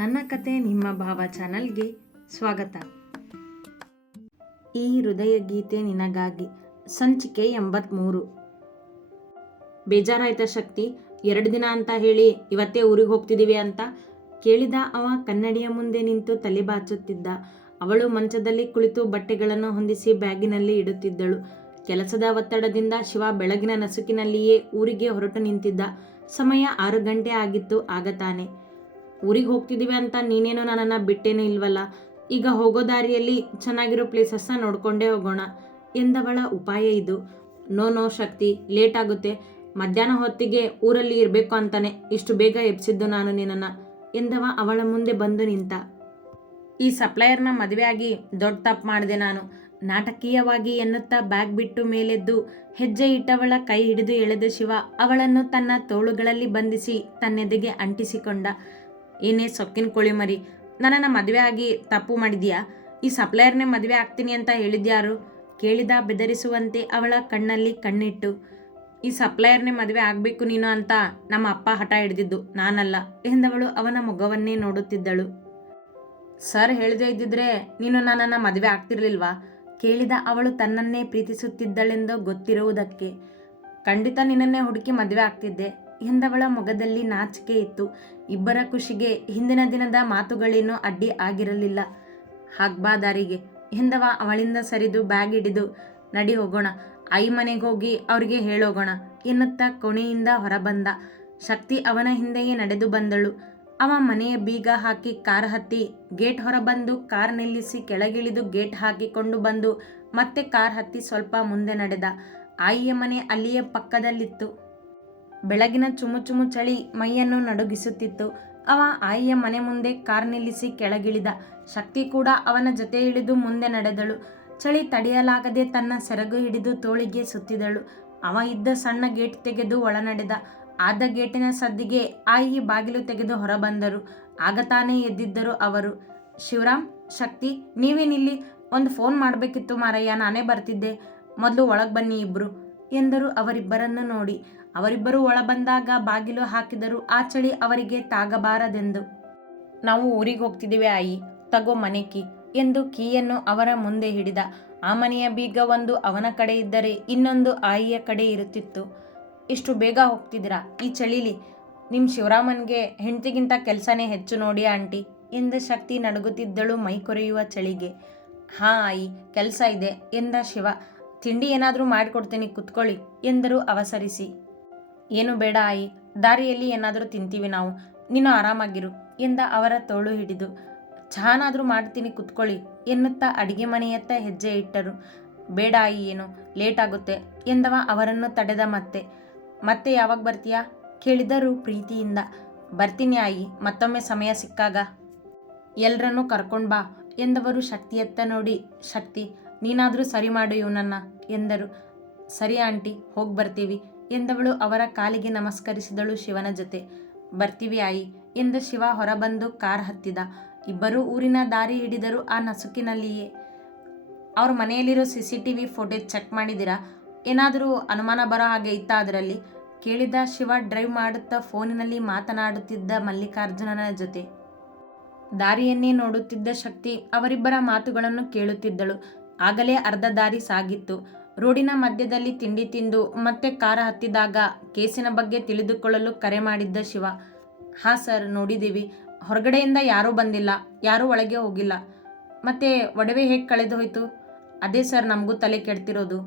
ನನ್ನ ಕತೆ ನಿಮ್ಮ ಭಾವ ಚಾನಲ್ಗೆ ಸ್ವಾಗತ. ಈ ಹೃದಯ ಗೀತೆ ನಿನಗಾಗಿ ಸಂಚಿಕೆ ಎಂಬತ್ತ್ಮೂರು ಬೇಜಾರಾಯ್ತ ಶಕ್ತಿ, ಎರಡು ದಿನ ಅಂತ ಹೇಳಿ ಇವತ್ತೇ ಊರಿಗೆ ಹೋಗ್ತಿದ್ದೀವಿ ಅಂತ ಕೇಳಿದ ಅವ ಕನ್ನಡಿಯ ಮುಂದೆ ನಿಂತು ತಲೆ ಬಾಚುತ್ತಿದ್ದ. ಅವಳು ಮಂಚದಲ್ಲಿ ಕುಳಿತು ಬಟ್ಟೆಗಳನ್ನು ಹೊಂದಿಸಿ ಬ್ಯಾಗಿನಲ್ಲಿ ಇಡುತ್ತಿದ್ದಳು. ಕೆಲಸದ ಒತ್ತಡದಿಂದ ಶಿವ ಬೆಳಗಿನ ನಸುಕಿನಲ್ಲಿಯೇ ಊರಿಗೆ ಹೊರಟು ನಿಂತಿದ್ದ. ಸಮಯ ಆರು ಗಂಟೆ ಆಗಿತ್ತು, ಆಗ ತಾನೆ. ಊರಿಗೆ ಹೋಗ್ತಿದ್ದೀವಿ ಅಂತ ನೀನೇನು ನನ್ನನ್ನು ಬಿಟ್ಟೇನೂ ಇಲ್ವಲ್ಲ? ಈಗ ಹೋಗೋ ದಾರಿಯಲ್ಲಿ ಚೆನ್ನಾಗಿರೋ ಪ್ಲೇಸಸ್ನ ನೋಡ್ಕೊಂಡೇ ಹೋಗೋಣ ಎಂದವಳ ಉಪಾಯ ಇದು. ನೋ ನೋ ಶಕ್ತಿ ಲೇಟ್ ಆಗುತ್ತೆ. ಮಧ್ಯಾಹ್ನ ಹೊತ್ತಿಗೆ ಊರಲ್ಲಿ ಇರಬೇಕು ಅಂತಾನೆ. ಇಷ್ಟು ಬೇಗ ಎಬ್ಸಿದ್ದು ನಾನು ನಿನ್ನನ್ನು ಎಂದವ ಅವಳ ಮುಂದೆ ಬಂದು ನಿಂತ. ಈ ಸಪ್ಲೈಯರ್ನ ಮದುವೆಯಾಗಿ ದೊಡ್ಡ ತಪ್ಪು ಮಾಡಿದೆ ನಾನು. ನಾಟಕೀಯವಾಗಿ ಎನ್ನುತ್ತಾ ಬ್ಯಾಗ್ ಬಿಟ್ಟು ಮೇಲೆದ್ದು ಹೆಜ್ಜೆ ಇಟ್ಟವಳ ಕೈ ಹಿಡಿದು ಎಳೆದ ಶಿವ ಅವಳನ್ನು ತನ್ನ ತೋಳುಗಳಲ್ಲಿ ಬಂಧಿಸಿ ತನ್ನೆದೆಗೆ ಅಂಟಿಸಿಕೊಂಡ. ಏನೇ ಸೊಕ್ಕಿನ ಕೋಳಿ ಮರಿ, ನನ್ನನ್ನು ಮದುವೆ ಆಗಿ ತಪ್ಪು ಮಾಡಿದ್ಯಾ? ಈ ಸಪ್ಲೈಯರ್ನೇ ಮದುವೆ ಆಗ್ತೀನಿ ಅಂತ ಹೇಳಿದ್ಯಾರು? ಕೇಳಿದ ಬೆದರಿಸುವಂತೆ ಅವಳ ಕಣ್ಣಲ್ಲಿ ಕಣ್ಣಿಟ್ಟು, ಈ ಸಪ್ಲೈಯರ್ನೇ ಮದುವೆ ಆಗಬೇಕು ನೀನು ಅಂತ ನಮ್ಮ ಅಪ್ಪ ಹಠ ಹಿಡಿದಿದ್ದು, ನಾನಲ್ಲ ಎಂದವಳು ಅವನ ಮೊಗವನ್ನೇ ನೋಡುತ್ತಿದ್ದಳು. ಸರ್ ಹೇಳದೇ ಇದ್ದಿದ್ರೆ ನೀನು ನನ್ನನ್ನು ಮದುವೆ ಆಗ್ತಿರ್ಲಿಲ್ವಾ? ಕೇಳಿದ ಅವಳು ತನ್ನನ್ನೇ ಪ್ರೀತಿಸುತ್ತಿದ್ದಳೆಂದು ಗೊತ್ತಿರುವುದಕ್ಕೆ, ಖಂಡಿತ ನಿನ್ನನ್ನೇ ಹುಡುಕಿ ಮದುವೆ ಆಗ್ತಿದ್ದೆ. ಎಂದವಳ ಮೊಗದಲ್ಲಿ ನಾಚಿಕೆ ಇತ್ತು. ಇಬ್ಬರ ಖುಷಿಗೆ ಹಿಂದಿನ ದಿನದ ಮಾತುಗಳೇನೂ ಅಡ್ಡಿ ಆಗಿರಲಿಲ್ಲ. ಹಾಗ್ಬಾ ದಾರಿಗೆ ಎಂದವ ಅವಳಿಂದ ಸರಿದು ಬ್ಯಾಗ್ ಹಿಡಿದು ನಡಿ ಹೋಗೋಣ. ಆಯಿ ಮನೆಗೆ ಹೋಗಿ ಅವ್ರಿಗೆ ಹೇಳೋಗೋಣ ಎನ್ನುತ್ತಾ ಕೊನೆಯಿಂದ ಹೊರಬಂದ. ಶಕ್ತಿ ಅವನ ಹಿಂದೆಯೇ ನಡೆದು ಬಂದಳು. ಅವ ಮನೆಯ ಬೀಗ ಹಾಕಿ ಕಾರ್ ಹತ್ತಿ ಗೇಟ್ ಹೊರಬಂದು ಕಾರ್ ನಿಲ್ಲಿಸಿ ಕೆಳಗಿಳಿದು ಗೇಟ್ ಹಾಕಿಕೊಂಡು ಬಂದು ಮತ್ತೆ ಕಾರ್ ಹತ್ತಿ ಸ್ವಲ್ಪ ಮುಂದೆ ನಡೆದ. ಆಯಿಯ ಮನೆ ಅಲ್ಲಿಯೇ ಪಕ್ಕದಲ್ಲಿತ್ತು. ಬೆಳಗಿನ ಚುಮು ಚುಮು ಚಳಿ ಮೈಯನ್ನು ನಡುಗಿಸುತ್ತಿತ್ತು. ಅವ ಆಯಿಯ ಮನೆ ಮುಂದೆ ಕಾರ್ ನಿಲ್ಲಿಸಿ ಕೆಳಗಿಳಿದ. ಶಕ್ತಿ ಕೂಡ ಅವನ ಜೊತೆ ಇಳಿದು ಮುಂದೆ ನಡೆದಳು. ಚಳಿ ತಡೆಯಲಾಗದೆ ತನ್ನ ಸೆರಗು ಹಿಡಿದು ತೋಳಿಗೆ ಸುತ್ತಿದಳು. ಅವ ಇದ್ದ ಸಣ್ಣ ಗೇಟ್ ತೆಗೆದು ಒಳನಡೆದ. ಆದ ಗೇಟಿನ ಸದ್ದಿಗೆ ಆಯಿ ಬಾಗಿಲು ತೆಗೆದು ಹೊರಬಂದರು. ಆಗ ತಾನೇ ಎದ್ದಿದ್ದರು ಅವರು. ಶಿವರಾಮ್, ಶಕ್ತಿ, ನೀವೇನಿಲ್ಲಿ? ಒಂದು ಫೋನ್ ಮಾಡಬೇಕಿತ್ತು ಮಾರಯ್ಯ, ನಾನೇ ಬರ್ತಿದ್ದೆ. ಮೊದಲು ಒಳಗೆ ಬನ್ನಿ ಇಬ್ರು ಎಂದರು ಅವರಿಬ್ಬರನ್ನು ನೋಡಿ. ಅವರಿಬ್ಬರು ಒಳ ಬಂದಾಗ ಬಾಗಿಲು ಹಾಕಿದರು ಆ ಚಳಿ ಅವರಿಗೆ ತಾಗಬಾರದೆಂದು. ನಾವು ಊರಿಗೆ ಹೋಗ್ತಿದ್ದೀವಿ, ಆಯಿ. ತಗೋ ಮನೆ ಕೀ ಎಂದು ಕೀಯನ್ನು ಅವರ ಮುಂದೆ ಹಿಡಿದ. ಆ ಮನೆಯ ಬೀಗ ಒಂದು ಅವನ ಕಡೆ ಇದ್ದರೆ ಇನ್ನೊಂದು ಆಯಿಯ ಕಡೆ ಇರುತ್ತಿತ್ತು. ಇಷ್ಟು ಬೇಗ ಹೋಗ್ತಿದ್ದೀರಾ? ಈ ಚಳಿಲಿ ನಿಮ್ಮ ಶಿವರಾಮನ್ಗೆ ಹೆಂಡತಿಗಿಂತ ಕೆಲಸನೇ ಹೆಚ್ಚು ನೋಡಿ ಆಂಟಿ ಎಂದ ಶಕ್ತಿ ನಡುಗುತ್ತಿದ್ದಳು ಮೈ ಕೊರೆಯುವ ಚಳಿಗೆ. ಹಾ, ಆಯಿ, ಕೆಲಸ ಇದೆ ಎಂದ ಶಿವ. ತಿಂಡಿ ಏನಾದರೂ ಮಾಡಿಕೊಡ್ತೀನಿ, ಕುತ್ಕೊಳ್ಳಿ ಎಂದರು ಅವಸರಿಸಿ. ಏನು ಬೇಡ ಆಯಿ, ದಾರಿಯಲ್ಲಿ ಏನಾದರೂ ತಿಂತೀವಿ ನಾವು, ನೀನು ಆರಾಮಾಗಿರು ಎಂದ ಅವರ ತೋಳು ಹಿಡಿದು. ಚಹಾನಾದರೂ ಮಾಡ್ತೀನಿ ಕುತ್ಕೊಳ್ಳಿ ಎನ್ನುತ್ತಾ ಅಡಿಗೆ ಮನೆಯತ್ತ ಹೆಜ್ಜೆ ಇಟ್ಟರು. ಬೇಡ ಆಯಿ ಏನು, ಲೇಟ್ ಆಗುತ್ತೆ ಎಂದವ ಅವರನ್ನು ತಡೆದ ಮತ್ತೆ. ಮತ್ತೆ ಯಾವಾಗ ಬರ್ತೀಯಾ? ಕೇಳಿದರು ಪ್ರೀತಿಯಿಂದ. ಬರ್ತೀನಿ ಆಯಿ, ಮತ್ತೊಮ್ಮೆ ಸಮಯ ಸಿಕ್ಕಾಗ. ಎಲ್ರನ್ನೂ ಕರ್ಕೊಂಡು ಬಾ ಎಂದವರು ಶಕ್ತಿಯತ್ತ ನೋಡಿ, ಶಕ್ತಿ, ನೀನಾದರೂ ಸರಿ ಮಾಡು ಇವನನ್ನ ಎಂದರು. ಸರಿ ಆಂಟಿ, ಹೋಗಿ ಬರ್ತೀವಿ. ಎಂದವಳು ಅವರ ಕಾಲಿಗೆ ನಮಸ್ಕರಿಸಿದಳು ಶಿವನ ಜೊತೆ. ಬರ್ತೀವಿ ಆಯಿ ಎಂದು ಶಿವ ಹೊರಬಂದು ಕಾರ್ ಹತ್ತಿದ. ಇಬ್ಬರೂ ಊರಿನ ದಾರಿ ಹಿಡಿದರು ಆ ನಸುಕಿನಲ್ಲಿಯೇ. ಅವ್ರ ಮನೆಯಲ್ಲಿರೋ C C T V footage check ಮಾಡಿದಿರಾ ಏನಾದರೂ ಅನುಮಾನ ಬರೋ ಹಾಗೆ ಇತ್ತ ಅದರಲ್ಲಿ? ಕೇಳಿದ ಶಿವ ಡ್ರೈವ್ ಮಾಡುತ್ತಾ ಫೋನಿನಲ್ಲಿ ಮಾತನಾಡುತ್ತಿದ್ದ ಮಲ್ಲಿಕಾರ್ಜುನನ ಜೊತೆ. ದಾರಿಯನ್ನೇ ನೋಡುತ್ತಿದ್ದ ಶಕ್ತಿ ಅವರಿಬ್ಬರ ಮಾತುಗಳನ್ನು ಕೇಳುತ್ತಿದ್ದಳು. ಆಗಲೇ ಅರ್ಧ ದಾರಿ ಸಾಗಿತ್ತು. ರೋಡಿನ ಮಧ್ಯದಲ್ಲಿ ತಿಂಡಿ ತಿಂದು ಮತ್ತೆ ಕಾರ ಹತ್ತಿದಾಗ ಕೇಸಿನ ಬಗ್ಗೆ ತಿಳಿದುಕೊಳ್ಳಲು ಕರೆ ಮಾಡಿದ್ದ ಶಿವ, ಹಾಂ ಸರ್, ನೋಡಿದ್ದೀವಿ. ಹೊರಗಡೆಯಿಂದ ಯಾರೂ ಬಂದಿಲ್ಲ, ಯಾರೂ ಒಳಗೆ ಹೋಗಿಲ್ಲ. ಮತ್ತೆ ಒಡವೆ ಹೇಗೆ ಕಳೆದು ಹೋಯಿತು? ಅದೇ ಸರ್, ನಮಗೂ ತಲೆ ಕೆಡ್ತಿರೋದು.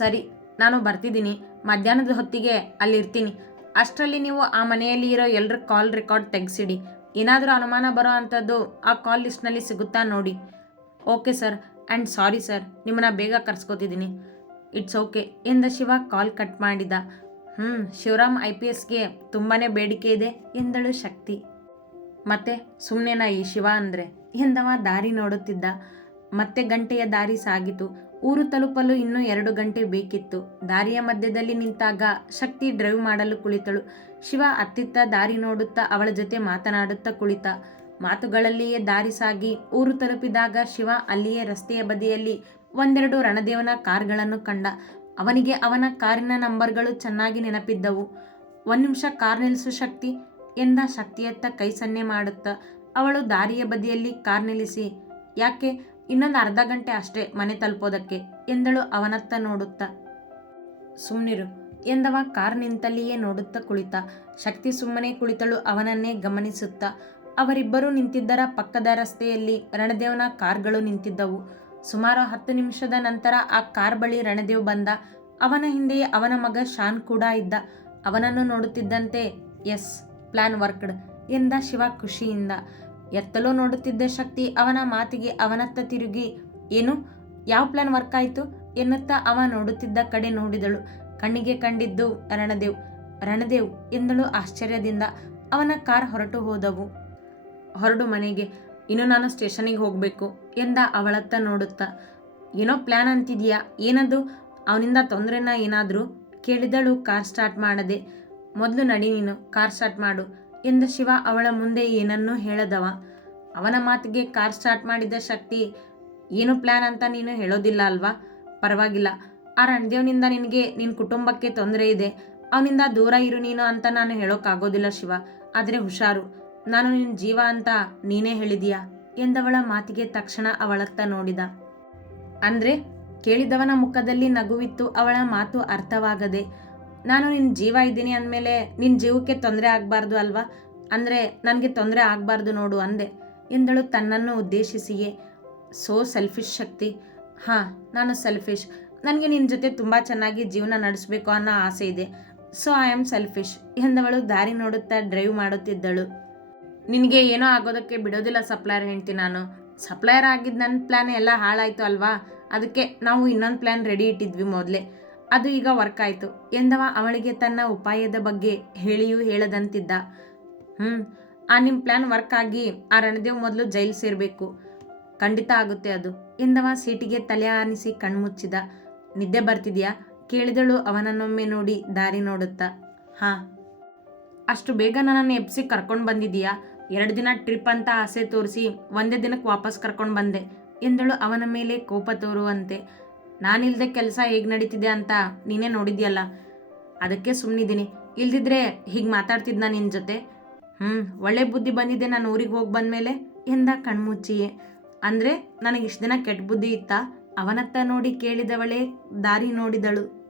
ಸರಿ, ನಾನು ಬರ್ತಿದ್ದೀನಿ. ಮಧ್ಯಾಹ್ನದ ಹೊತ್ತಿಗೆ ಅಲ್ಲಿ ಇರ್ತೀನಿ ಅಷ್ಟರಲ್ಲಿ ನೀವು ಆ ಮನೆಯಲ್ಲಿ ಇರೋ ಎಲ್ಲರ ಕಾಲ್ ರೆಕಾರ್ಡ್ ತೆಗೆಸಿಡಿ. ಏನಾದರೂ ಅನುಮಾನ ಬರೋ ಅಂಥದ್ದು ಆ ಕಾಲ್ ಲಿಸ್ಟ್ನಲ್ಲಿ ಸಿಗುತ್ತಾ ನೋಡಿ. Okay sir. And sorry sir, ನಿಮ್ಮನ್ನ ಬೇಗ ಕರ್ಸ್ಕೊತಿದ್ದೀನಿ ಇಟ್ಸ್ ಓಕೆ ಎಂದ ಶಿವ ಕಾಲ್ ಕಟ್ ಮಾಡಿದ. ಹ್ಞೂ ಶಿವರಾಮ್ ಐ ಪಿ ಎಸ್ಗೆ ತುಂಬಾ ಬೇಡಿಕೆ ಇದೆ ಎಂದಳು ಶಕ್ತಿ. ಮತ್ತೆ ಸುಮ್ಮನೆನಾ ಈ ಶಿವ ಅಂದರೆ? ಎಂದವ ದಾರಿ ನೋಡುತ್ತಿದ್ದ. ಮತ್ತೆ ಗಂಟೆಯ ದಾರಿ ಸಾಗಿತು. ಊರು ತಲುಪಲು ಇನ್ನೂ ಎರಡು ಗಂಟೆ ಬೇಕಿತ್ತು. ದಾರಿಯ ಮಧ್ಯದಲ್ಲಿ ನಿಂತಾಗ ಶಕ್ತಿ ಡ್ರೈವ್ ಮಾಡಲು ಕುಳಿತಳು. ಶಿವ ಅತ್ತಿತ್ತ ದಾರಿ ನೋಡುತ್ತಾ ಅವಳ ಜೊತೆ ಮಾತನಾಡುತ್ತಾ ಕುಳಿತ. ಮಾತುಗಳಲ್ಲಿಯೇ ದಾರಿ ಸಾಗಿ ಊರು ತಲುಪಿದಾಗ ಶಿವ ಅಲ್ಲಿಯೇ ರಸ್ತೆಯ ಬದಿಯಲ್ಲಿ ಒಂದೆರಡು ರಣದೇವನ ಕಾರ್ಗಳನ್ನು ಕಂಡ. ಅವನಿಗೆ ಅವನ ಕಾರಿನ ನಂಬರ್ಗಳು ಚೆನ್ನಾಗಿ ನೆನಪಿದ್ದವು. ಒಂದು ನಿಮಿಷ ಕಾರ್ ನಿಲ್ಲಿಸು ಶಕ್ತಿ ಎಂದ ಶಕ್ತಿಯತ್ತ ಕೈ ಸನ್ನೆ ಮಾಡುತ್ತಾ. ಅವಳು ದಾರಿಯ ಬದಿಯಲ್ಲಿ ಕಾರ್ ನಿಲ್ಲಿಸಿ, ಯಾಕೆ? ಇನ್ನೊಂದು ಅರ್ಧ ಗಂಟೆ ಅಷ್ಟೇ ಮನೆ ತಲುಪೋದಕ್ಕೆ ಎಂದಳು ಅವನತ್ತ ನೋಡುತ್ತಾ. ಸುಮ್ಮನಿರು ಎಂದವ ಕಾರ್ ನಿಂತಲ್ಲಿಯೇ ನೋಡುತ್ತಾ ಕುಳಿತ. ಶಕ್ತಿ ಸುಮ್ಮನೆ ಕುಳಿತಳು ಅವನನ್ನೇ ಗಮನಿಸುತ್ತಾ. ಅವರಿಬ್ಬರೂ ನಿಂತಿದ್ದರ ಪಕ್ಕದ ರಸ್ತೆಯಲ್ಲಿ ರಣದೇವನ ಕಾರ್ಗಳು ನಿಂತಿದ್ದವು. ಸುಮಾರು ಹತ್ತು ನಿಮಿಷದ ನಂತರ ಆ ಕಾರ್ ಬಳಿ ರಣದೇವ್ ಬಂದ. ಅವನ ಹಿಂದೆಯೇ ಅವನ ಮಗ ಶಾನ್ ಕೂಡ ಇದ್ದ. ಅವನನ್ನು ನೋಡುತ್ತಿದ್ದಂತೆ, ಎಸ್, ಪ್ಲಾನ್ ವರ್ಕ್ಡ್ ಎಂದ ಶಿವ ಖುಷಿಯಿಂದ. ಎತ್ತಲೋ ನೋಡುತ್ತಿದ್ದ ಶಕ್ತಿ ಅವನ ಮಾತಿಗೆ ಅವನತ್ತ ತಿರುಗಿ, ಏನು? ಯಾವ ಪ್ಲಾನ್ ವರ್ಕ್ ಆಯಿತು? ಎನ್ನುತ್ತಾ ಅವ ನೋಡುತ್ತಿದ್ದ ಕಡೆ ನೋಡಿದಳು. ಕಣ್ಣಿಗೆ ಕಂಡಿದ್ದು ರಣದೇವ್. ರಣದೇವ್? ಎಂದಳು ಆಶ್ಚರ್ಯದಿಂದ. ಅವನ ಕಾರ್ ಹೊರಟು ಹೋದವು. ಹೊರಡು ಮನೆಗೆ, ಇನ್ನು ನಾನು ಸ್ಟೇಷನಿಗೆ ಹೋಗಬೇಕು ಎಂದ ಅವಳತ್ತ ನೋಡುತ್ತಾ. ಏನೋ ಪ್ಲ್ಯಾನ್ ಅಂತಿದೀಯಾ? ಏನದು? ಅವನಿಂದ ತೊಂದರೆನ ಏನಾದರೂ? ಕೇಳಿದಳು ಕಾರ್ ಸ್ಟಾರ್ಟ್ ಮಾಡದೆ. ಮೊದಲು ನಡಿ ನೀನು, ಕಾರ್ ಸ್ಟಾರ್ಟ್ ಮಾಡು ಎಂದ ಶಿವ ಅವಳ ಮುಂದೆ ಏನನ್ನೂ ಹೇಳದವ. ಅವನ ಮಾತಿಗೆ ಕಾರ್ ಸ್ಟಾರ್ಟ್ ಮಾಡಿದ ಶಕ್ತಿ ಏನು ಪ್ಲ್ಯಾನ್ ಅಂತ ನೀನು ಹೇಳೋದಿಲ್ಲ ಅಲ್ವಾ? ಪರವಾಗಿಲ್ಲ. ಆ ರಣದೇವನಿಂದ ನಿನಗೆ ನಿನ್ನ ಕುಟುಂಬಕ್ಕೆ ತೊಂದರೆ ಇದೆ. ಅವನಿಂದ ದೂರ ಇರು ನೀನು ಅಂತ ನಾನು ಹೇಳೋಕ್ಕಾಗೋದಿಲ್ಲ ಶಿವ. ಆದರೆ ಹುಷಾರು. ನಾನು ನಿನ್ನ ಜೀವ ಅಂತ ನೀನೇ ಹೇಳಿದೀಯಾ? ಎಂದವಳ ಮಾತಿಗೆ ತಕ್ಷಣ ಅವಳತ್ತ ನೋಡಿದ. ಅಂದ್ರೆ ಕೇಳಿದವನ ಮುಖದಲ್ಲಿ ನಗುವಿತ್ತು ಅವಳ ಮಾತು ಅರ್ಥವಾಗದೆ. ನಾನು ನಿನ್ನ ಜೀವ ಇದ್ದೀನಿ ಅಂದಮೇಲೆ ನಿನ್ನ ಜೀವಕ್ಕೆ ತೊಂದರೆ ಆಗಬಾರ್ದು ಅಲ್ವಾ? ಅಂದರೆ ನನಗೆ ತೊಂದರೆ ಆಗಬಾರ್ದು ನೋಡು ಅಂದೆ ಎಂದಳು ತನ್ನನ್ನು ಉದ್ದೇಶಿಸಿಯೇ. ಸೋ ಸೆಲ್ಫಿಶ್ ಶಕ್ತಿ. ಹಾಂ, ನಾನು ಸೆಲ್ಫಿಶ್. ನನಗೆ ನಿನ್ನ ಜೊತೆ ತುಂಬ ಚೆನ್ನಾಗಿ ಜೀವನ ನಡೆಸಬೇಕು ಅನ್ನೋ ಆಸೆ ಇದೆ. ಸೊ ಐ ಆಮ್ ಸೆಲ್ಫಿಶ್ ಎಂದವಳು ದಾರಿ ನೋಡುತ್ತಾ ಡ್ರೈವ್ ಮಾಡುತ್ತಿದ್ದಳು. ನಿನಗೆ ಏನೋ ಆಗೋದಕ್ಕೆ ಬಿಡೋದಿಲ್ಲ ಸಪ್ಲೈಯರ್ ಹೆಂಡ್ತಿ ನಾನು. ಸಪ್ಲೈಯರ್ ಆಗಿದ್ದು ನನ್ನ ಪ್ಲ್ಯಾನ್ ಎಲ್ಲ ಹಾಳಾಯಿತು ಅಲ್ವಾ? ಅದಕ್ಕೆ ನಾವು ಇನ್ನೊಂದು ಪ್ಲ್ಯಾನ್ ರೆಡಿ ಇಟ್ಟಿದ್ವಿ ಮೊದಲೇ. ಅದು ಈಗ ವರ್ಕ್ ಆಯಿತು. ಎಂದವ ಅವಳಿಗೆ ತನ್ನ ಉಪಾಯದ ಬಗ್ಗೆ ಹೇಳಿಯೂ ಹೇಳದಂತಿದ್ದ. ಹ್ಞೂ ಆ ನಿಮ್ಮ ಪ್ಲ್ಯಾನ್ ವರ್ಕ್ ಆಗಿ ಆ ರಣದೇವ್ ಮೊದಲು ಜೈಲು ಸೇರಬೇಕು. ಖಂಡಿತ ಆಗುತ್ತೆ ಅದು. ಎಂದವ ಸೀಟಿಗೆ ತಲೆ ಆನಿಸಿ ಕಣ್ಮುಚ್ಚಿದ ನಿದ್ದೆ ಬರ್ತಿದ್ಯಾ? ಕೇಳಿದಳು ಅವನನ್ನೊಮ್ಮೆ ನೋಡಿ ದಾರಿ ನೋಡುತ್ತಾ. ಹಾಂ. ಅಷ್ಟು ಬೇಗ ನನ್ನನ್ನು ಎಬ್ಸಿ ಕರ್ಕೊಂಡು ಬಂದಿದೀಯಾ? ಎರಡು ದಿನ ಟ್ರಿಪ್ ಅಂತ ಆಸೆ ತೋರಿಸಿ ಒಂದೇ ದಿನಕ್ಕೆ ವಾಪಸ್ ಕರ್ಕೊಂಡು ಬಂದೆ. ಎಂದಳು ಅವನ ಮೇಲೆ ಕೋಪ ತೋರುವಂತೆ. ನಾನಿಲ್ದೆ ಕೆಲಸ ಹೇಗೆ ನಡೀತಿದೆ ಅಂತ ನೀನೇ ನೋಡಿದ್ಯಲ್ಲ? ಅದಕ್ಕೆ ಸುಮ್ಮನಿದ್ದೀನಿ ಇಲ್ದಿದ್ರೆ ಹೀಗೆ ಮಾತಾಡ್ತಿದ್ನ ನಿನ್ನ ಜೊತೆ? ಹ್ಞೂ ಒಳ್ಳೆ ಬುದ್ಧಿ ಬಂದಿದೆ ನಾನು ಊರಿಗೆ ಹೋಗಿ ಬಂದಮೇಲೆ, ಎಂದ ಕಣ್ಮುಚ್ಚಿಯೇ. ಅಂದರೆ ನನಗೆ ಇಷ್ಟು ದಿನ ಕೆಟ್ಟ ಬುದ್ಧಿ ಇತ್ತ? ಅವನತ್ತ ನೋಡಿ ಕೇಳಿದವಳೇ ದಾರಿ ನೋಡಿದಳು.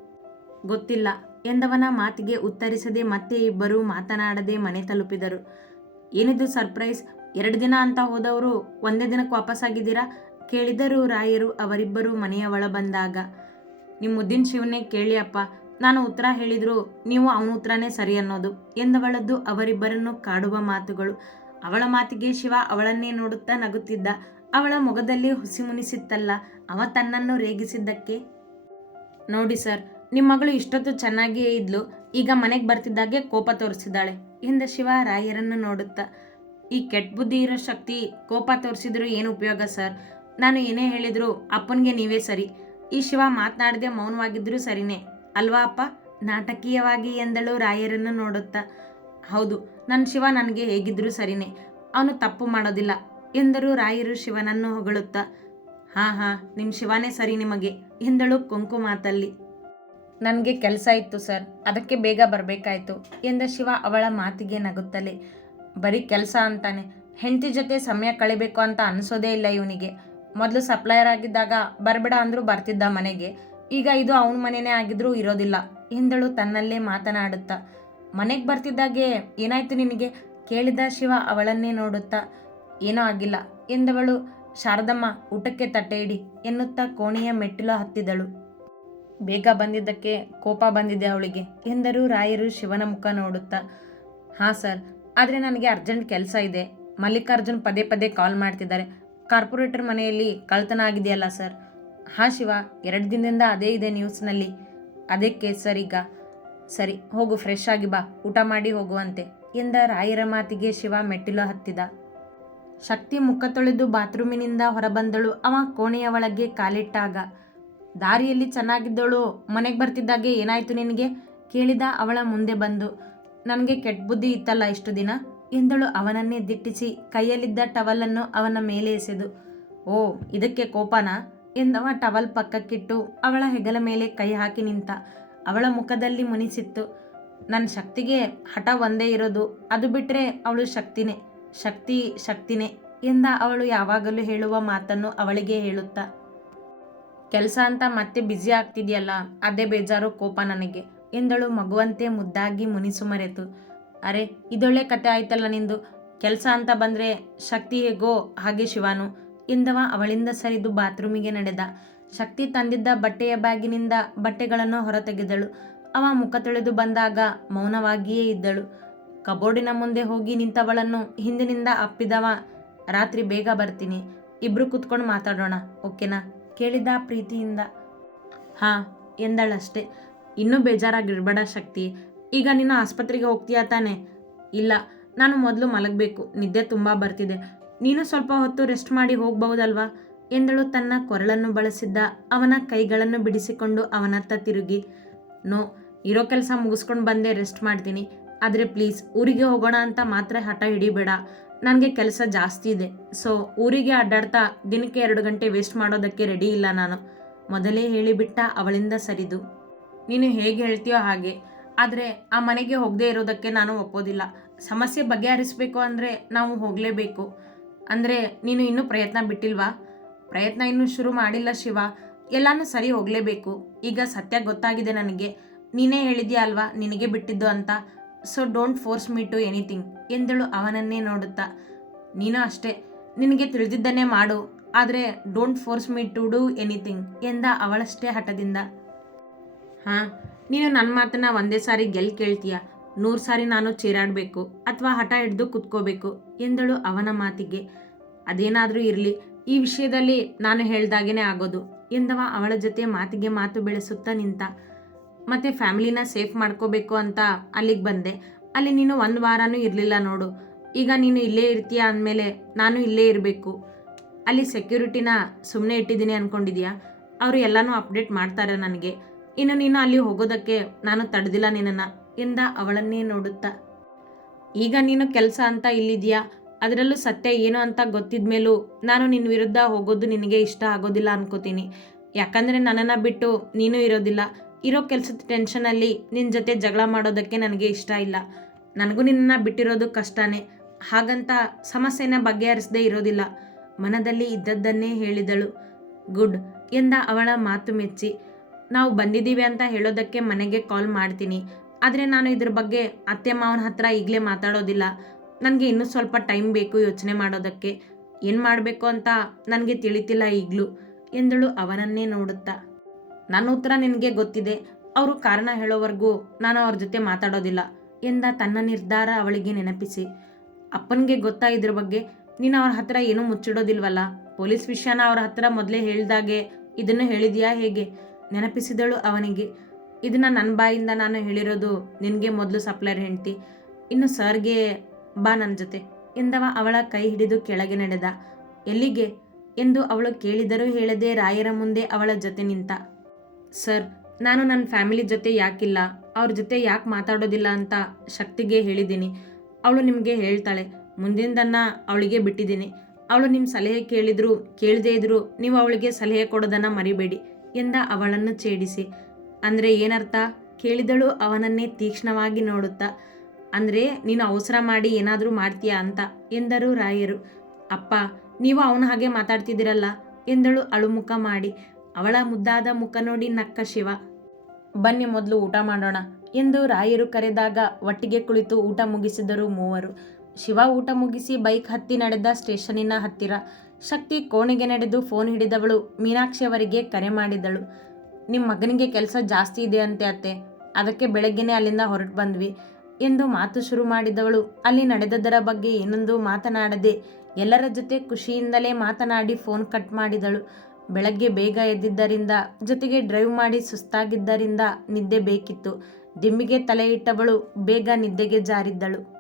ಗೊತ್ತಿಲ್ಲ. ಎಂದವನ ಮಾತಿಗೆ ಉತ್ತರಿಸದೆ ಮತ್ತೆ ಇಬ್ಬರು ಮಾತನಾಡದೆ ಮನೆ ತಲುಪಿದರು. ಏನಿದು ಸರ್ಪ್ರೈಸ್? ಎರಡು ದಿನ ಅಂತ ಹೋದವರು ಒಂದೇ ದಿನಕ್ಕೆ ವಾಪಸ್ಸಾಗಿದ್ದೀರಾ ಕೇಳಿದರು ರಾಯರು ಅವರಿಬ್ಬರು ಮನೆಯ ಒಳ ಬಂದಾಗ, ನಿಮ್ಮ ಮುದ್ದಿನ ಶಿವನೇ ಕೇಳಿ ಅಪ್ಪ, ನಾನು ಉತ್ತರ ಹೇಳಿದ್ರು ನೀವು ಅವನ ಉತ್ತರನೇ ಸರಿ ಅನ್ನೋದು ಎಂದವಳದ್ದು ಅವರಿಬ್ಬರನ್ನು ಕಾಡುವ ಮಾತುಗಳು. ಅವಳ ಮಾತಿಗೆ ಶಿವ ಅವಳನ್ನೇ ನೋಡುತ್ತಾ ನಗುತ್ತಿದ್ದ. ಅವಳ ಮೊಗದಲ್ಲಿ ಹುಸಿ ಮುನಿಸಿತ್ತಲ್ಲ, ಅವ ತನ್ನನ್ನು ರೇಗಿಸಿದ್ದಕ್ಕೆ. ನೋಡಿ ಸರ್ ನಿಮ್ಮ ಮಗಳು ಇಷ್ಟೊತ್ತು ಚೆನ್ನಾಗಿಯೇ ಇದ್ಲು, ಈಗ ಮನೆಗೆ ಬರ್ತಿದ್ದಾಗೆ ಕೋಪ ತೋರಿಸಿದ್ದಾಳೆ. ಎಂದ ಶಿವ ರಾಯರನ್ನು ನೋಡುತ್ತಾ, ಈ ಕೆಟ್ಟ ಬುದ್ಧಿ ಇರೋ ಶಕ್ತಿ ಕೋಪ ತೋರಿಸಿದ್ರು ಏನು ಉಪಯೋಗ ಸರ್? ನಾನು ಏನೇ ಹೇಳಿದ್ರು ಅಪ್ಪನಿಗೆ ನೀವೇ ಸರಿ. ಈ ಶಿವ ಮಾತನಾಡದೆ ಮೌನವಾಗಿದ್ದರೂ ಸರಿನೇ. ಅಲ್ವಾ ಅಪ್ಪ? ನಾಟಕೀಯವಾಗಿ ಎಂದಳು ರಾಯರನ್ನು ನೋಡುತ್ತಾ, ಹೌದು ನನ್ನ ಶಿವ ನನಗೆ ಹೇಗಿದ್ರೂ ಸರಿನೇ. ಅವನು ತಪ್ಪು ಮಾಡೋದಿಲ್ಲ ಎಂದರು ರಾಯರು ಶಿವನನ್ನು ಹೊಗಳುತ್ತಾ, ಹಾಂ ಹಾಂ ನಿಮ್ಮ ಶಿವನೇ ಸರಿ ನಿಮಗೆ ಎಂದಳು ಕೊಂಕು ಮಾತಲ್ಲಿ ನನಗೆ ಕೆಲಸ ಇತ್ತು ಸರ್, ಅದಕ್ಕೆ ಬೇಗ ಬರಬೇಕಾಯ್ತು ಎಂದ ಶಿವ ಅವಳ ಮಾತಿಗೆ ನಗುತ್ತಲೇ. ಬರೀ ಕೆಲಸ ಅಂತಾನೆ, ಹೆಂಡತಿ ಜೊತೆ ಸಮಯ ಕಳಿಬೇಕು ಅಂತ ಅನಿಸೋದೇ ಇಲ್ಲ ಇವನಿಗೆ. ಮೊದಲು ಸಪ್ಲೈಯರ್ ಆಗಿದ್ದಾಗ ಬರಬೇಡ ಅಂದರೂ ಬರ್ತಿದ್ದ ಮನೆಗೆ, ಈಗ ಇದು ಅವನ ಮನೆಯೇ ಆಗಿದ್ರೂ ಇರೋದಿಲ್ಲ, ಎಂದಳು ತನ್ನಲ್ಲೇ ಮಾತನಾಡುತ್ತಾ. ಮನೆಗೆ ಬರ್ತಿದ್ದಾಗೆ ಏನಾಯ್ತು ನಿನಗೆ? ಕೇಳಿದ ಶಿವ ಅವಳನ್ನೇ ನೋಡುತ್ತಾ, ಏನೂ ಆಗಿಲ್ಲ ಎಂದವಳು, ಶಾರದಮ್ಮ, ಊಟಕ್ಕೆ ತಟ್ಟೆ ಇಡಿ ಎನ್ನುತ್ತಾ ಕೋಣೆಯ ಮೆಟ್ಟಿಲು ಹತ್ತಿದಳು. ಬೇಗ ಬಂದಿದ್ದಕ್ಕೆ ಕೋಪ ಬಂದಿದೆ ಅವಳಿಗೆ ಎಂದರು ರಾಯರು ಶಿವನ ಮುಖ ನೋಡುತ್ತಾ, ಹಾಂ ಸರ್, ಆದರೆ ನನಗೆ ಅರ್ಜೆಂಟ್ ಕೆಲಸ ಇದೆ. ಮಲ್ಲಿಕಾರ್ಜುನ್ ಪದೇ ಪದೇ ಕಾಲ್ ಮಾಡ್ತಿದ್ದಾರೆ. ಕಾರ್ಪೊರೇಟರ್ ಮನೆಯಲ್ಲಿ ಕಳ್ತನ ಆಗಿದೆಯಲ್ಲ ಸರ್? ಹಾಂ ಶಿವ, ಎರಡು ದಿನದಿಂದ ಅದೇ ಇದೆ ನ್ಯೂಸ್ನಲ್ಲಿ. ಅದಕ್ಕೆ ಸರ್ ಈಗ, ಸರಿ, ಹೋಗು ಫ್ರೆಶ್ ಆಗಿ ಬಾ. ಊಟ ಮಾಡಿ ಹೋಗುವಂತೆ ಎಂದ ರಾಯರ ಮಾತಿಗೆ ಶಿವ ಮೆಟ್ಟಿಲು ಹತ್ತಿದ. ಶಕ್ತಿ ಮುಖ ತೊಳೆದು ಬಾತ್ರೂಮಿನಿಂದ ಹೊರಬಂದಳು. ಅವ ಕೋಣೆಯ ಒಳಗೆ ಕಾಲಿಟ್ಟಾಗ ದಾರಿಯಲ್ಲಿ ಚೆನ್ನಾಗಿದ್ದಳು, ಮನೆಗೆ ಬರ್ತಿದ್ದಾಗೆ ಏನಾಯ್ತು ನಿನಗೆ? ಕೇಳಿದ ಅವಳ ಮುಂದೆ ಬಂದು, ನನಗೆ ಕೆಟ್ಟ ಬುದ್ಧಿ ಇತ್ತಲ್ಲ ಇಷ್ಟು ದಿನ? ಎಂದಳು ಅವನನ್ನೇ ದಿಟ್ಟಿಸಿ, ಕೈಯಲ್ಲಿದ್ದ ಟವಲನ್ನು ಅವನ ಮೇಲೆ ಎಸೆದು, ಓ, ಇದಕ್ಕೆ ಕೋಪನಾ? ಎಂದವ ಟವಲ್ ಪಕ್ಕಕ್ಕಿಟ್ಟು, ಅವಳ ಹೆಗಲ ಮೇಲೆ ಕೈ ಹಾಕಿ ನಿಂತ, ಅವಳ ಮುಖದಲ್ಲಿ ಮುನಿಸಿತ್ತು ನನ್ನ ಶಕ್ತಿಗೆ ಹಠ ಒಂದೇ ಇರೋದು, ಅದು ಬಿಟ್ಟರೆ ಅವಳು ಶಕ್ತಿನೇ, ಶಕ್ತಿ ಶಕ್ತಿನೇ, ಎಂದ ಅವಳು ಯಾವಾಗಲೂ ಹೇಳುವ ಮಾತನ್ನು ಅವಳಿಗೆ ಹೇಳುತ್ತಾ. ಕೆಲಸ ಅಂತ ಮತ್ತೆ ಬ್ಯುಸಿ ಆಗ್ತಿದೆಯಲ್ಲ, ಅದೇ ಬೇಜಾರು ಕೋಪ ನನಗೆ. ಎಂದಳು ಮಗುವಂತೆ ಮುದ್ದಾಗಿ ಮುನಿಸು ಮರೆತು ಅರೆ, ಇದೊಳ್ಳೆ ಕತೆ ಆಯ್ತಲ್ಲ ನಿಂದು. ಕೆಲಸ ಅಂತ ಬಂದರೆ ಶಕ್ತಿ ಹೇಗೋ ಹಾಗೆ ಶಿವಾನು. ಎಂದವ ಅವಳಿಂದ ಸರಿದು ಬಾತ್ರೂಮಿಗೆ ನಡೆದ. ಶಕ್ತಿ ತಂದಿದ್ದ ಬಟ್ಟೆಯ ಬ್ಯಾಗಿನಿಂದ ಬಟ್ಟೆಗಳನ್ನು ಹೊರತೆಗೆದಳು. ಅವ ಮುಖ ತೊಳೆದು ಬಂದಾಗ ಮೌನವಾಗಿಯೇ ಇದ್ದಳು. ಕಬೋರ್ಡಿನ ಮುಂದೆ ಹೋಗಿ ನಿಂತವಳನ್ನು ಹಿಂದಿನಿಂದ ಅಪ್ಪಿದವ, ರಾತ್ರಿ ಬೇಗ ಬರ್ತೀನಿ. ಇಬ್ರು ಕುತ್ಕೊಂಡು ಮಾತಾಡೋಣ, ಓಕೆನಾ? ಕೇಳಿದ ಪ್ರೀತಿಯಿಂದ. ಹಾಂ, ಎಂದಳಷ್ಟೆ. ಇನ್ನೂ ಬೇಜಾರಾಗಿರ್ಬೇಡ ಶಕ್ತಿ. ಈಗ ನೀನು ಆಸ್ಪತ್ರೆಗೆ ಹೋಗ್ತೀಯಾ ತಾನೆ? ಇಲ್ಲ, ನಾನು ಮೊದಲು ಮಲಗಬೇಕು. ನಿದ್ದೆ ತುಂಬ ಬರ್ತಿದೆ. ನೀನು ಸ್ವಲ್ಪ ಹೊತ್ತು ರೆಸ್ಟ್ ಮಾಡಿ ಹೋಗ್ಬಹುದಲ್ವಾ? ಎಂದಳು ತನ್ನ ಕೊರಳನ್ನು ಬಳಸಿದ್ದ ಅವನ ಕೈಗಳನ್ನು ಬಿಡಿಸಿಕೊಂಡು ಅವನತ್ತ ತಿರುಗಿ. ನೋ, ಇರೋ ಕೆಲಸ ಮುಗಿಸ್ಕೊಂಡು ಬಂದೆ, ರೆಸ್ಟ್ ಮಾಡ್ತೀನಿ. ಆದರೆ ಪ್ಲೀಸ್, ಊರಿಗೆ ಹೋಗೋಣ ಅಂತ ಮಾತ್ರ ಹಠ ಹಿಡಿಬೇಡ. ನನಗೆ ಕೆಲಸ ಜಾಸ್ತಿ ಇದೆ. ಸೊ ಊರಿಗೆ ಅಡ್ಡಾಡ್ತಾ ದಿನಕ್ಕೆ ಎರಡು ಗಂಟೆ ವೇಸ್ಟ್ ಮಾಡೋದಕ್ಕೆ ರೆಡಿ ಇಲ್ಲ ನಾನು. ಮೊದಲೇ ಹೇಳಿಬಿಟ್ಟ ಅವಳಿಂದ ಸರಿದು. ನೀನು ಹೇಗೆ ಹೇಳ್ತೀಯೋ ಹಾಗೆ. ಆದರೆ ಆ ಮನೆಗೆ ಹೋಗದೇ ಇರೋದಕ್ಕೆ ನಾನು ಒಪ್ಪೋದಿಲ್ಲ. ಸಮಸ್ಯೆ ಬಗೆಹರಿಸಬೇಕು ಅಂದರೆ ನಾವು ಹೋಗಲೇಬೇಕು. ಅಂದರೆ ನೀನು ಇನ್ನೂ ಪ್ರಯತ್ನ ಬಿಟ್ಟಿಲ್ವಾ? ಪ್ರಯತ್ನ ಇನ್ನೂ ಶುರು ಮಾಡಿಲ್ಲ ಶಿವ. ಎಲ್ಲನೂ ಸರಿ ಹೋಗಲೇಬೇಕು. ಈಗ ಸತ್ಯ ಗೊತ್ತಾಗಿದೆ ನನಗೆ. ನೀನೇ ಹೇಳಿದ್ಯಾ ಅಲ್ವಾ? ನಿನಗೆ ಬಿಟ್ಟಿದ್ದು ಅಂತ. So don't force me to anything ಎಂದಳು ಅವನನ್ನೇ ನೋಡುತ್ತಾ. ನೀನು ಅಷ್ಟೇ, ನಿನಗೆ ತಿಳಿದಿದ್ದನ್ನೇ ಮಾಡು, ಆದರೆ don't force me to do anything ಎಂದ ಅವಳಷ್ಟೇ ಹಠದಿಂದ. ಹಾಂ, ನೀನು ನನ್ನ ಮಾತನ್ನ ಒಂದೇ ಸಾರಿ ಗೆಲ್ ಕೇಳ್ತೀಯ, ನೂರು ಸಾರಿ ನಾನು ಚೀರಾಡಬೇಕು ಅಥವಾ ಹಠ ಹಿಡಿದು ಕುತ್ಕೋಬೇಕು ಎಂದಳು ಅವನ ಮಾತಿಗೆ. ಅದೇನಾದರೂ ಇರಲಿ, ಈ ವಿಷಯದಲ್ಲಿ ನಾನು ಹೇಳ್ದಾಗೇನೆ ಆಗೋದು ಎಂದವ ಅವಳ ಜೊತೆ ಮಾತಿಗೆ ಮಾತು ಬೆಳೆಸುತ್ತಾ ನಿಂತ. ಮತ್ತೆ ಫ್ಯಾಮಿಲಿನ ಸೇಫ್ ಮಾಡ್ಕೋಬೇಕು ಅಂತ ಅಲ್ಲಿಗೆ ಬಂದೆ. ಅಲ್ಲಿ ನೀನು ಒಂದು ವಾರನೂ ಇರಲಿಲ್ಲ ನೋಡು. ಈಗ ನೀನು ಇಲ್ಲೇ ಇರ್ತೀಯ ಅಂದಮೇಲೆ ನಾನು ಇಲ್ಲೇ ಇರಬೇಕು. ಅಲ್ಲಿ ಸೆಕ್ಯೂರಿಟಿನ ಸುಮ್ಮನೆ ಇಟ್ಟಿದ್ದೀನಿ ಅಂದ್ಕೊಂಡಿದ್ಯಾ ಅವರು ಎಲ್ಲನೂ ಅಪ್ಡೇಟ್ ಮಾಡ್ತಾರೆ ನನಗೆ. ಇನ್ನು ನೀನು ಅಲ್ಲಿ ಹೋಗೋದಕ್ಕೆ ನಾನು ತಡೆದಿಲ್ಲ ನಿನ್ನನ್ನು ಎಂದ ಅವಳನ್ನೇ ನೋಡುತ್ತಾ. ಈಗ ನೀನು ಕೆಲಸ ಅಂತ ಇಲ್ಲಿದೆಯಾ? ಅದರಲ್ಲೂ ಸತ್ಯ ಏನು ಅಂತ ಗೊತ್ತಿದ ಮೇಲೂ ನಾನು ನಿನ್ನ ವಿರುದ್ಧ ಹೋಗೋದು ನಿನಗೆ ಇಷ್ಟ ಆಗೋದಿಲ್ಲ ಅನ್ಕೋತೀನಿ. ಯಾಕಂದರೆ ನನ್ನನ್ನು ಬಿಟ್ಟು ನೀನು ಇರೋದಿಲ್ಲ. ಇರೋ ಕೆಲಸದ ಟೆನ್ಷನಲ್ಲಿ ನಿನ್ನ ಜೊತೆ ಜಗಳ ಮಾಡೋದಕ್ಕೆ ನನಗೆ ಇಷ್ಟ ಇಲ್ಲ. ನನಗೂ ನಿನ್ನ ಬಿಟ್ಟಿರೋದು ಕಷ್ಟನೇ. ಹಾಗಂತ ಸಮಸ್ಯೆನ ಬಗೆಹರಿಸದೇ ಇರೋದಿಲ್ಲ. ಮನದಲ್ಲಿ ಇದ್ದದ್ದನ್ನೇ ಹೇಳಿದಳು. ಗುಡ್, ಎಂದ ಅವಳ ಮಾತು ಮೆಚ್ಚಿ. ನಾವು ಬಂದಿದ್ದೀವಿ ಅಂತ ಹೇಳೋದಕ್ಕೆ ಮನೆಗೆ ಕಾಲ್ ಮಾಡ್ತೀನಿ. ಆದರೆ ನಾನು ಇದ್ರ ಬಗ್ಗೆ ಅತ್ತೆ ಮಾವನ ಹತ್ರ ಈಗಲೇ ಮಾತಾಡೋದಿಲ್ಲ. ನನಗೆ ಇನ್ನೂ ಸ್ವಲ್ಪ ಟೈಮ್ ಬೇಕು ಯೋಚನೆ ಮಾಡೋದಕ್ಕೆ. ಏನು ಮಾಡಬೇಕು ಅಂತ ನನಗೆ ತಿಳಿತಿಲ್ಲ ಈಗಲೂ, ಎಂದಳು ಅವನನ್ನೇ ನೋಡುತ್ತಾ. ನನ್ನ ಉತ್ತರ ನಿನಗೆ ಗೊತ್ತಿದೆ. ಅವರು ಕಾರಣ ಹೇಳೋವರೆಗೂ ನಾನು ಅವ್ರ ಜೊತೆ ಮಾತಾಡೋದಿಲ್ಲ ಎಂದ ತನ್ನ ನಿರ್ಧಾರ ಅವಳಿಗೆ ನೆನಪಿಸಿ. ಅಪ್ಪನಿಗೆ ಗೊತ್ತಾ ಇದ್ರ ಬಗ್ಗೆ? ನೀನು ಅವ್ರ ಹತ್ರ ಏನೂ ಮುಚ್ಚಿಡೋದಿಲ್ವಲ್ಲ? ಪೊಲೀಸ್ ವಿಷಯನ ಅವ್ರ ಹತ್ರ ಮೊದಲೇ ಹೇಳಿದಾಗೆ ಇದನ್ನು ಹೇಳಿದೆಯಾ ಹೇಗೆ? ನೆನಪಿಸಿದಳು ಅವನಿಗೆ. ಇದನ್ನು ನನ್ನ ಬಾಯಿಂದ ನಾನು ಹೇಳಿರೋದು ನಿನಗೆ ಮೊದಲು ಸಪ್ಲೈರ್ ಹೆಂಡ್ತಿ. ಇನ್ನು ಸರ್ಗೆ ಬಾ ನನ್ನ ಜೊತೆ ಎಂದವ ಅವಳ ಕೈ ಹಿಡಿದು ಕೆಳಗೆ ನಡೆದ. ಎಲ್ಲಿಗೆ? ಎಂದು ಅವಳು ಕೇಳಿದರೂ ಹೇಳದೆ ರಾಯರ ಮುಂದೆ ಅವಳ ಜೊತೆ ನಿಂತ. ಸರ್, ನಾನು ನನ್ನ ಫ್ಯಾಮಿಲಿ ಜೊತೆ ಯಾಕಿಲ್ಲ, ಅವ್ರ ಜೊತೆ ಯಾಕೆ ಮಾತಾಡೋದಿಲ್ಲ ಅಂತ ಶಕ್ತಿಗೆ ಹೇಳಿದ್ದೀನಿ. ಅವಳು ನಿಮಗೆ ಹೇಳ್ತಾಳೆ ಮುಂದಿನದನ್ನು ಅವಳಿಗೆ ಬಿಟ್ಟಿದ್ದೀನಿ. ಅವಳು ನಿಮ್ಮ ಸಲಹೆ ಕೇಳಿದ್ರು, ಕೇಳದೇ ಇದ್ರು ನೀವು ಅವಳಿಗೆ ಸಲಹೆ ಕೊಡೋದನ್ನು ಮರಿಬೇಡಿ ಎಂದ ಅವಳನ್ನು ಛೇಡಿಸಿ. ಅಂದರೆ ಏನರ್ಥ? ಕೇಳಿದಳು ಅವನನ್ನೇ ತೀಕ್ಷ್ಣವಾಗಿ ನೋಡುತ್ತಾ, ಅಂದರೆ ನೀನು ಅವಸರ ಮಾಡಿ ಏನಾದರೂ ಮಾಡ್ತೀಯಾ ಅಂತ ಎಂದರು ರಾಯರು. ಅಪ್ಪ, ನೀವು ಅವನ ಹಾಗೆ ಮಾತಾಡ್ತಿದ್ದೀರಲ್ಲ ಎಂದಳು ಅಳುಮುಖ ಮಾಡಿ. ಅವಳ ಮುದ್ದಾದ ಮುಖ ನೋಡಿ ನಕ್ಕ ಶಿವ. ಬನ್ನಿ ಮೊದಲು ಊಟ ಮಾಡೋಣ ಎಂದು ರಾಯರು ಕರೆದಾಗ ಒಟ್ಟಿಗೆ ಕುಳಿತು ಊಟ ಮುಗಿಸಿದರು ಮೂವರು. ಶಿವ ಊಟ ಮುಗಿಸಿ ಬೈಕ್ ಹತ್ತಿ ನಡೆದ ಸ್ಟೇಷನಿನ ಹತ್ತಿರ. ಶಕ್ತಿ ಕೋಣೆಗೆ ನಡೆದು ಫೋನ್ ಹಿಡಿದವಳು ಮೀನಾಕ್ಷಿ ಅವರಿಗೆ ಕರೆ ಮಾಡಿದಳು. ನಿಮ್ಮ ಮಗನಿಗೆ ಕೆಲಸ ಜಾಸ್ತಿ ಇದೆ ಅಂತೆ ಅತ್ತೆ, ಅದಕ್ಕೆ ಬೆಳಗ್ಗೆನೆ ಅಲ್ಲಿಂದ ಹೊರಟು ಬಂದ್ವಿ ಎಂದು ಮಾತು ಶುರು ಮಾಡಿದವಳು. ಅಲ್ಲಿ ನಡೆದದರ ಬಗ್ಗೆ ಏನೊಂದು ಮಾತನಾಡದೆ ಎಲ್ಲರ ಜೊತೆ ಖುಷಿಯಿಂದಲೇ ಮಾತನಾಡಿ ಫೋನ್ ಕಟ್ ಮಾಡಿದಳು. ಬೆಳಗ್ಗೆ ಬೇಗ ಎದ್ದಿದ್ದರಿಂದ, ಜೊತೆಗೆ ಡ್ರೈವ್ ಮಾಡಿ ಸುಸ್ತಾಗಿದ್ದರಿಂದ ನಿದ್ದೆ ಬೇಕಿತ್ತು. ದಿಮ್ಮಿಗೆ ತಲೆ ಇಟ್ಟವಳು, ಬೇಗ ನಿದ್ದೆಗೆ ಜಾರಿದ್ದಳು.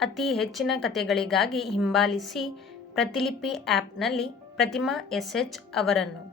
ಅತಿ ಹೆಚ್ಚಿನ ಕಥೆಗಳಿಗಾಗಿ ಹಿಂಬಾಲಿಸಿ ಪ್ರತಿಲಿಪಿ ಆ್ಯಪ್ನಲ್ಲಿ ಪ್ರತಿಮಾ ಎಸ್ ಎಚ್ ಅವರನ್ನು.